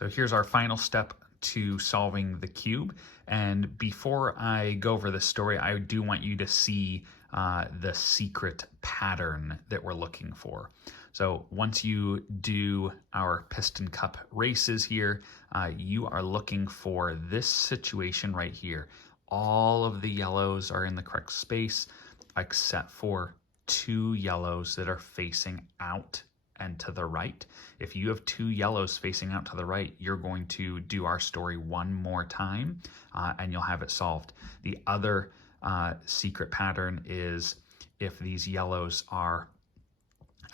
So here's our final step to solving the cube. And before I go over the story, I do want you to see the secret pattern that we're looking for. So once you do our piston cup races here, you are looking for this situation right here. All of the yellows are in the correct space, except for 2 yellows that are facing out and to the right. If you have 2 yellows facing out to the right, you're going to do our story one more time and you'll have it solved. The other secret pattern is if these yellows are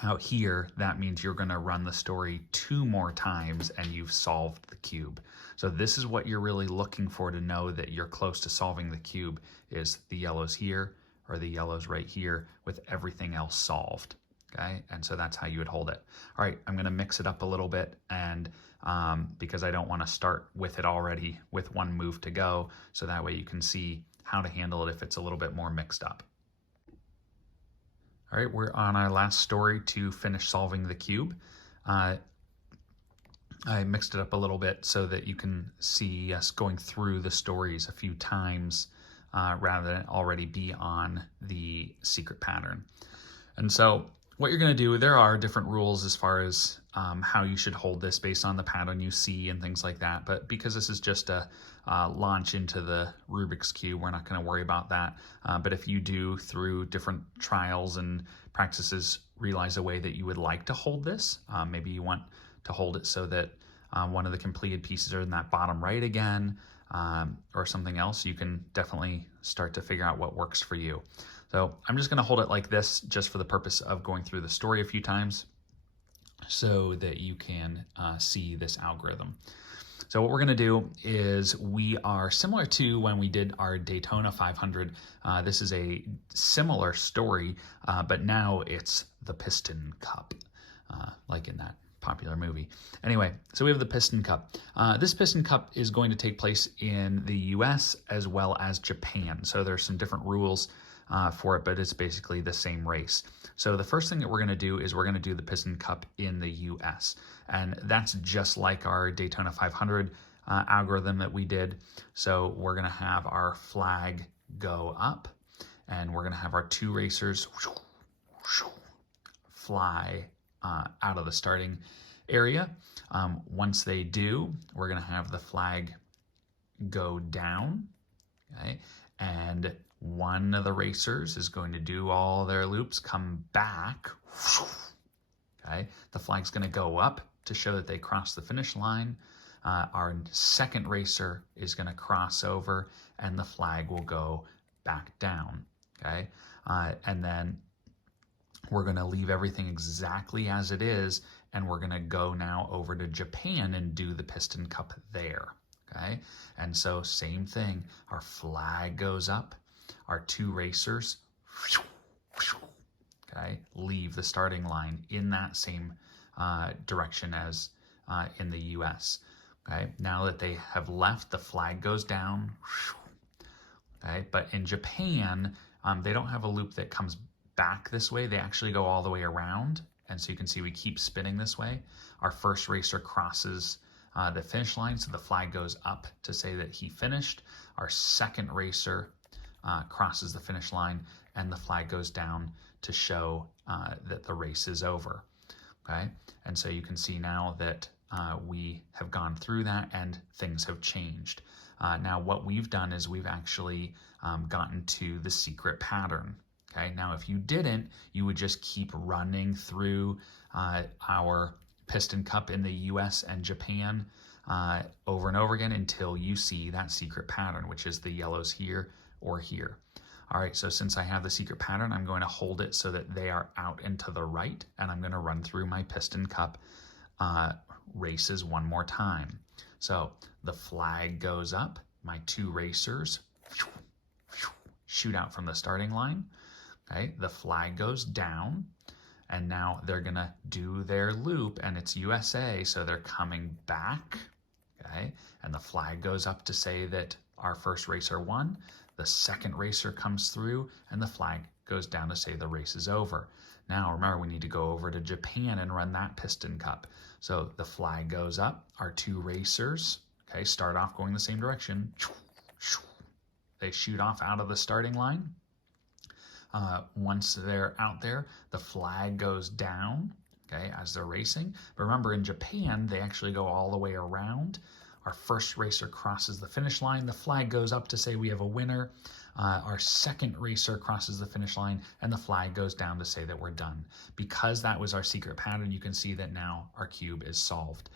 out here, that means you're going to run the story 2 more times and you've solved the cube. So this is what you're really looking for to know that you're close to solving the cube, is the yellows here or the yellows right here with everything else solved. Okay, and so that's how you would hold it. All right, I'm going to mix it up a little bit, and because I don't want to start with it already with one move to go, so that way you can see how to handle it if it's a little bit more mixed up. All right, we're on our last story to finish solving the cube. I mixed it up a little bit so that you can see us going through the stories a few times rather than already be on the secret pattern. And so what you're going to do, there are different rules as far as how you should hold this based on the pattern you see and things like that. But because this is just a launch into the Rubik's Cube, we're not going to worry about that. But if you do, through different trials and practices, realize a way that you would like to hold this, maybe you want to hold it so that one of the completed pieces are in that bottom right again, or something else, you can definitely start to figure out what works for you. So I'm just going to hold it like this just for the purpose of going through the story a few times so that you can see this algorithm. So what we're going to do is we are similar to when we did our Daytona 500. This is a similar story, but now it's the Piston Cup, like in that popular movie. Anyway, so we have the Piston Cup. This Piston Cup is going to take place in the US as well as Japan. So there's some different rules for it, but it's basically the same race. So the first thing that we're going to do is we're going to do the Piston Cup in the US. And that's just like our Daytona 500 algorithm that we did. So we're going to have our flag go up, and we're going to have our 2 racers fly out of the starting area. Once they do, we're going to have the flag go down, okay? And one of the racers is going to do all their loops, come back, okay? The flag's going to go up to show that they crossed the finish line. Our second racer is going to cross over, and the flag will go back down, okay? And then we're going to leave everything exactly as it is, and we're going to go now over to Japan and do the Piston Cup there, okay? And so same thing, our flag goes up, our 2 racers, okay, leave the starting line in that same direction as in the US, okay? Now that they have left, the flag goes down, okay? But in Japan, they don't have a loop that comes back this way. They actually go all the way around, and so you can see we keep spinning this way. Our first racer crosses the finish line, so the flag goes up to say that he finished. Our second racer crosses the finish line, and the flag goes down to show that the race is over, okay? And so you can see now that we have gone through that and things have changed. Now what we've done is we've actually gotten to the secret pattern. Okay, now if you didn't, you would just keep running through our Piston Cup in the US and Japan over and over again until you see that secret pattern, which is the yellows here or here. All right, so since I have the secret pattern, I'm going to hold it so that they are out and to the right, and I'm going to run through my Piston Cup races one more time. So the flag goes up, my 2 racers shoot out from the starting line. Okay, the flag goes down, and now they're gonna do their loop, and it's USA, so they're coming back, okay? And the flag goes up to say that our first racer won. The second racer comes through, and the flag goes down to say the race is over. Now, remember, we need to go over to Japan and run that Piston Cup. So the flag goes up. Our two racers, okay, start off going the same direction. They shoot off out of the starting line. Once they're out there, the flag goes down, okay, as they're racing. But remember, in Japan, they actually go all the way around. Our first racer crosses the finish line. The flag goes up to say we have a winner. Our second racer crosses the finish line, and the flag goes down to say that we're done. Because that was our secret pattern, you can see that now our cube is solved.